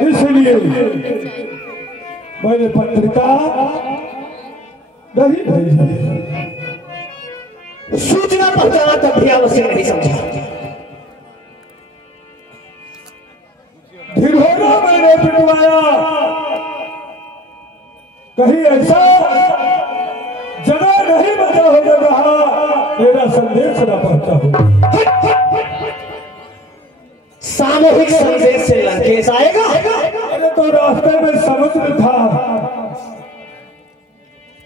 इसलिए मैंने पत्रिका नहीं भेजी। सूचना पहुंचाना तब भी आवश्यक नहीं समझा। ढिढोरा मैंने पिटवाया, कहीं ऐसा जगह नहीं बचा हो जगह तेरा संदेश न पहुंचा हो। सामूहिक संदेश से लंकेश आएगा। अरे तो रास्ते में समुद्र था,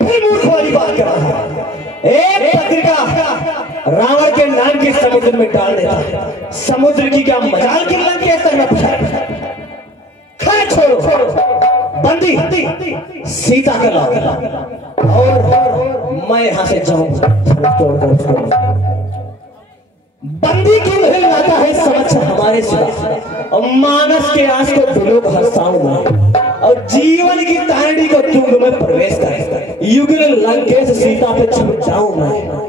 फिर मूर्ख वाली बात कर रहा है। एक पत्रिका रावण के नाम के समुद्र में डाल देता, समुद्र की क्या मजाल की लंकेश तक न पहुंचा। खैर छोड़ो, बंदी सीता के लाओ और मैं यहां से जाऊं तोड़कर उसको। बंदी क्यों नहीं लाता है समझ हमारे सिवा, और मानस के आंस को दिलों को हंसाऊं मैं, और जीवन की तारणी को तुंग में प्रवेश करे, युगल लंकेश सीता पे छुप जाऊं मैं।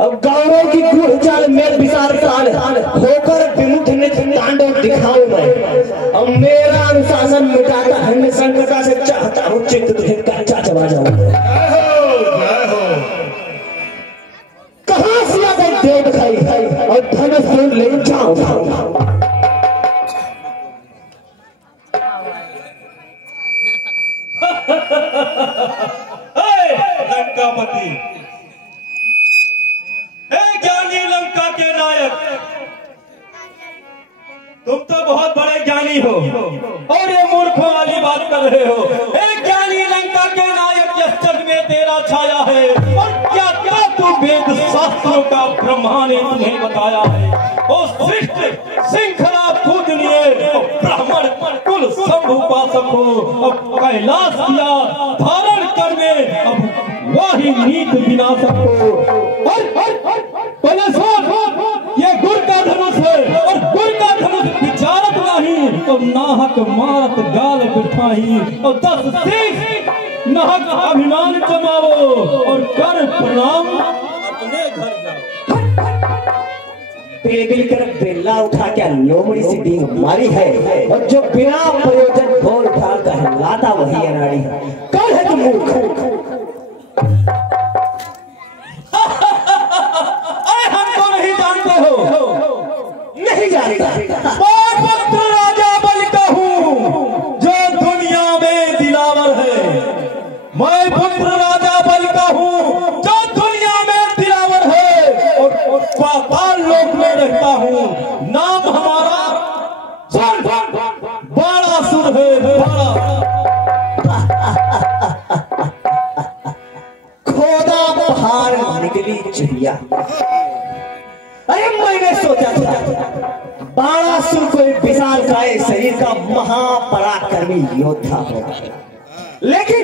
अब गौरव की गूढ़ चाल में विचार ताल होकर विमुख नित्य तांडव दिखाऊं मैं। अब मेरा अनुशासन मिटाता है निसंगता से चाहता हूं चित्त तुझे कच्चा चबा जाऊं। कहां से आकर देव खाई और धनुष ले जाऊं। लंकापति, ज्ञानी लंका के नायक, तुम तो बहुत बड़े ज्ञानी हो और ये मूर्खों वाली बात कर रहे हो। एक ज्ञानी लंका के नायक इस जग में तेरा छाया है, और क्या क्या तू वेद शास्त्रों का ब्रह्मा ने तुम्हें बताया है। ओ सृष्टि श्रृंखला पूजनीय ब्राह्मण कुल शंभु उपासक हो, अब कैलाश किया धारण करने अब वही नीत विनाशक हो। ये गुर का धनुष है, और गुर का धनुष विचारत नहीं, और नाहक मारत गाल बिठाई, और 10 शीश नाहक अभिमान जमाओ, और कर प्रणाम अपने घर जाओ। बिल कर बेला उठा क्या लोमड़ी सी डींग मारी है, और जो बिना प्रयोजन ढोल उठा कहलाता वही अनाड़ी है। कौन है तुम मूर्ख? हमको नहीं जानते हो? नहीं जानता। मैं पुत्र राजा बल का हूँ जो दुनिया में दिलावर है। मैं पुत्र राजा बल का हूँ जो दुनिया में दिलावर है, और पाताल लोक में रहता हूँ। नाम हमारा बड़ा सुर है, बड़ा। खोदा पहाड़ निकली चिड़िया। अरे मैंने सोचा था बाणासुर कोई विशाल काय शरीर का महापराक्रमी योद्धा होगा, लेकिन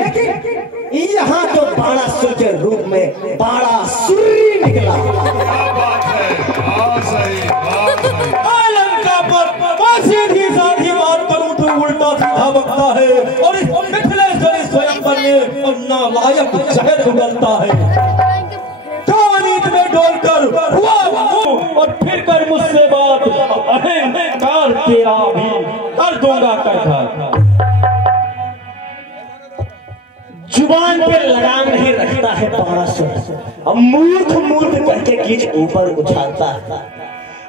यहाँ तो बाणासुर के रूप में बाणासुरी निकला। लंका पर सीधी साधी बात करूं तो उल्टा सीधा बकता है, और इस मिथिलेश्वरी स्वयं पर और नालायक जहर उगलता है। नीत में डोलकर हुआ और फिर कर मुझसे बात, अहंकार तेरा भी कर दूंगा कर। जुबान पे लगाम नहीं रखता है बाणासुर, अब मूर्ख मूर्ख करके कीच ऊपर उछालता है।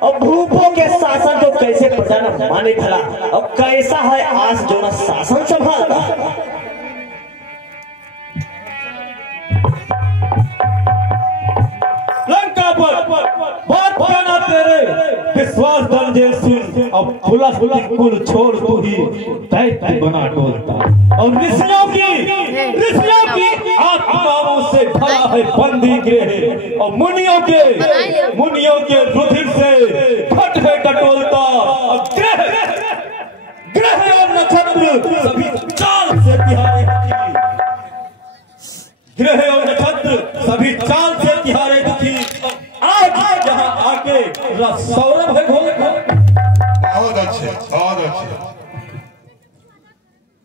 अब भूपों के शासन को कैसे प्रजा न माने भला, अब कैसा है आस जो न शासन संभालता। लंका पर बात कहना तेरे विश्वास धनंजय सिंह, अब खुला कुल छोड़ तू ही दैत्य बना डोलता, और ऋषियों की आत्माओं से भरा है बंदी गृह, और मुनियों के रुधिर से घट है टटोलता। और ग्रह और नक्षत्र सभी चाल से तिहारे, ग्रह और नक्षत्र सभी चाल से तिहारे दुखी। आज जहाँ आके सौरभ है बहुत अच्छे, बहुत अच्छे।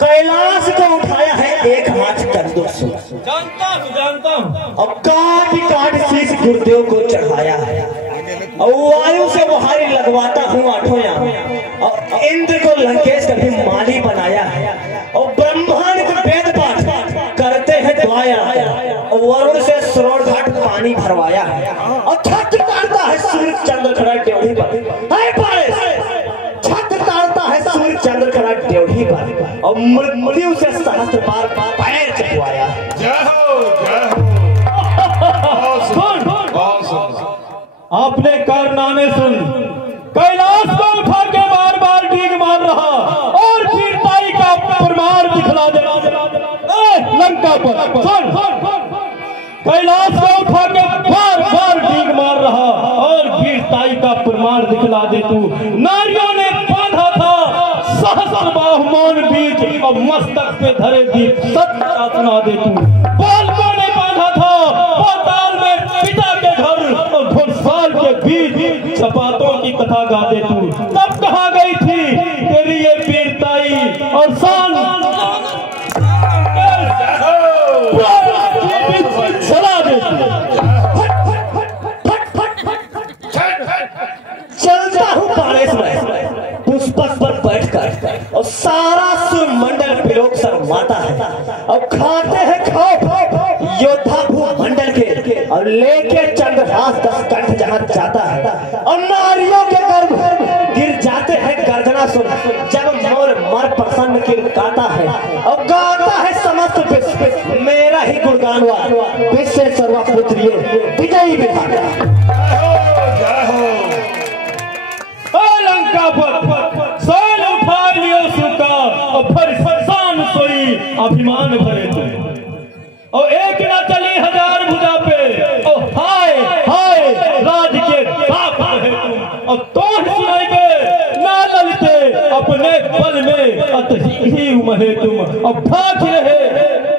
कैलाश को उठाया है एक हाथ कंदुक से, जानता हूँ। और काट काट शीश गुरुदेव को चढ़ाया है, और वायु से बुहारी लगवाता हूँ आठों याम, और इंद्र को लंकेश कभी माली बनाया पानी भरवाया है और छत ताड़ता है सूर्य चंद्र खड़ा ड्योढ़ी पर, छत ताड़ता है सूर्य चंद्र खड़ा ड्योढ़ी पर और मृत्यु से सहस्त्र बार पैर चुकवाया। जय हो जय हो। आपने कारनामे सुन, कैलाश को उठा के बार बार डीग मार रहा और वीरताई का प्रमाण दिखला दे लंका पर। सुन, कैलाश को उठा के बार बार डीग मार रहा और वीरताई का प्रमाण दिखला दे तू। नारियों ने बांधा था सहस्त्र बाहुमान बीच और मस्तक पे धरे दीप सत्य सुना दे तू। बालकों ने बांधा था पाताल में पिता के घर और घुड़साल के बीच चपातों की कथा गा दे तू। तब कहाँ गई थी तेरी ये वीरताई और शान? चला दे चलता हूँ बारिश में पुष्पक पर बैठकर और सारा सुमंडल विलोक शर्माता है और खाते हैं खौफ योद्धा भूमंडल के और लेके चंद्रहास 10 कंठ जहाँ जाता है और नारियों के गर्भ गिर जाते हैं गर्जना सुन जब मोर मर प्रसन्न किरकाता है और गाता है समस्त विश्व मेरा ही गुणगानवा विश्व सर्वपुत्रीय विजयी विधाता। लंका पर सोल उठा लियो सुका और फिर फरसान सोई अभिमान भरे तू और एक न चली 1000 भुजा पे और हाय हाय राज के बाप रहे तुम और तोड़ सुनाइबे ना ललते अपने बल में अतही उमहे तुम और भाग रहे।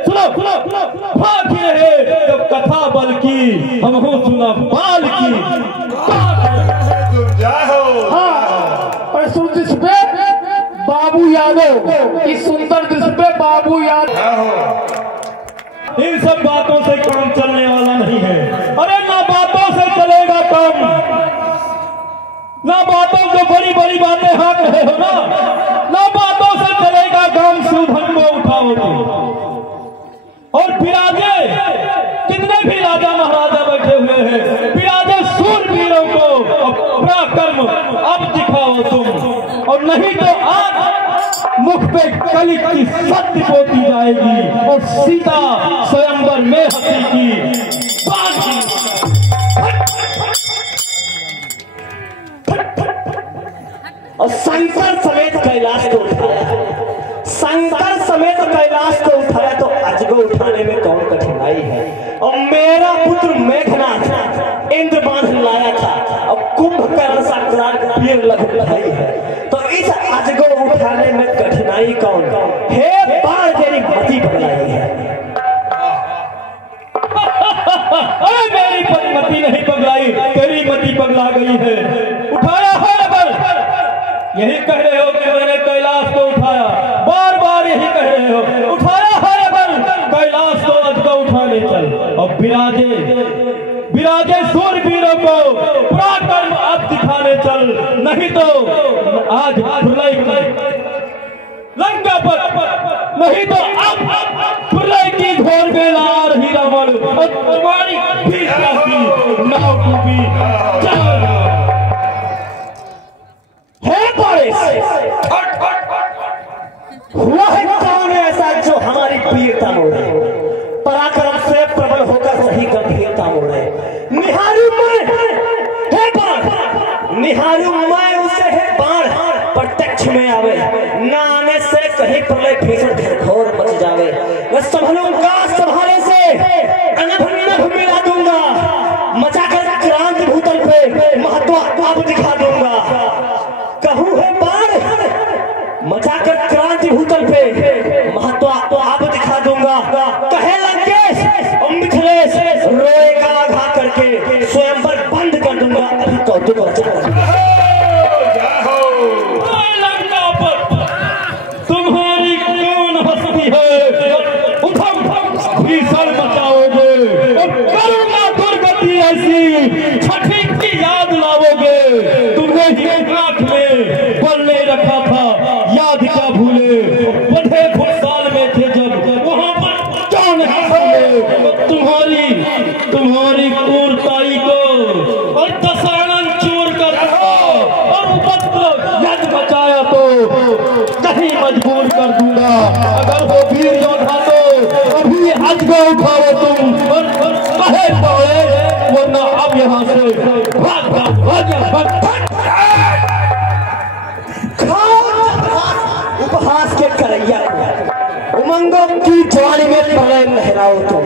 सुनो भाग रहे जब कथा बल की हम हो सुना बाल की। जय हो। और सुन दृश्य पे बाबू यादव, इस सुंदर दृश्य पे बाबू यादव। जय हो। इन सब बातों से काम चलने वाला नहीं है। अरे ना बातों से चलेगा काम, ना बातों जो बड़ी बड़ी बातें हाथ रहे हो ना बातों से चलेगा काम। सूधन को उठाओ तुम और विराजे जितने भी राजा महाराजा बैठे हुए हैं विराजे सूरवीरों को पराक्रम अब दिखाओ तुम और नहीं तो आज मुख पे कली की सत्य पोती जाएगी और सीता स्वयंवर में हंसी की और शंकर समेत कैलाश को उठाया। शंकर समेत कैलाश को उठाया तो अजगो उठाने में कौन कठिनाई है। और मेरा पुत्र मेघनाथ इंद्रबाण लाया था और कुंभकर्ण सा पीर लघुलाई है तो इस अजगो उठाने में कठिनाई कौन? हे बाण तेरी मति पगलाई है। अरे मेरी मति नहीं पगलाई, तेरी मति पगला गई है। उठाया है अगर यही कह रहे हो कि मैंने कैलाश को उठाया, बार बार यही कह रहे हो। उठाया है अगर कैलाश को अजगो उठाने चल और विराजे सूरवीरों को पराक्रम अब दिखाने चल नहीं तो आज प्रलय लंका पर नहीं तो अब प्रलय की घोर बेला आ रही रावण और तुम्हारी नाव डूबी। हुआ है कौन ऐसा जो हमारी वीरता मोड़े, पराक्रम से प्रबल होकर सही गंभीरता मोड़े। निहारू मैं उसे है बाण प्रत्यक्ष में आवे ना आने से कहीं प्रलय भीषण घोर मच जावे। मैं संभलूंगा संभाले से अनभ मिला दूंगा मचाकर क्रांति भूतल पे महत्व अब दिखा दूंगा। कहूँ है बाण मचाकर क्रांति भूतल पे महत्व अब दिखा दूंगा। कहे लंकेश और मिथिलेश रोएगा आघा करके स्वयंवर बंद कर दूंगा। अभी कौतुक तुम्हारी कौन हस्ती है भीषण बचाओगे और करूंगा दुर्गति ऐसी छठी की याद लाओगे। तुम्हें ही आंख में बल नहीं रखा था याद क्या भूले, बंधे घुड़साल में थे जब वहां पर क्यों नहीं समझे। तुम्हारी नहीं मजबूर कर दूंगा। अगर वो वीर योद्धा तो अभी अजगर उठाओ तुम और कहे पड़े, वरना अब यहाँ से भाग। उपहास के करैया उमंगों की जवानी में प्रलय लहराओ तुम।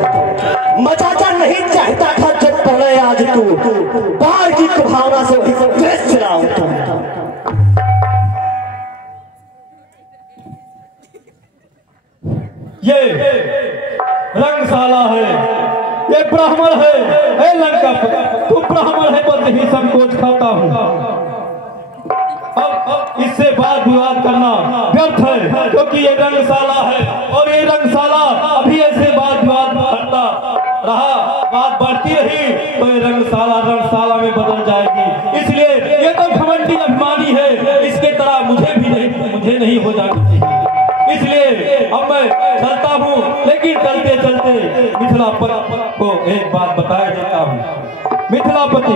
मचाचा नहीं चाहता था जब प्रलय आज तू बाढ़ की भावना से वही द्वेष चलाओ तुम। ये रंगशाला है, ये ब्राह्मण है लंका तू ब्राह्मण है बस ही संकोच खाता हूँ। अब इससे बात विवाद करना व्यर्थ है, क्योंकि ये रंगशाला है और ये रंगशाला अभी ऐसे बात विवाद करता रहा, बात बढ़ती रही तो ये रंगशाला में बदल जाएगी। इसलिए ये तो घमंडी अभिमानी है, इसके तरह मुझे नहीं हो जानी चाहिए। इसलिए अब मैं चलता हूँ, लेकिन चलते चलते मिथिलापति को एक बात बताया देता हूँ। मिथिलापति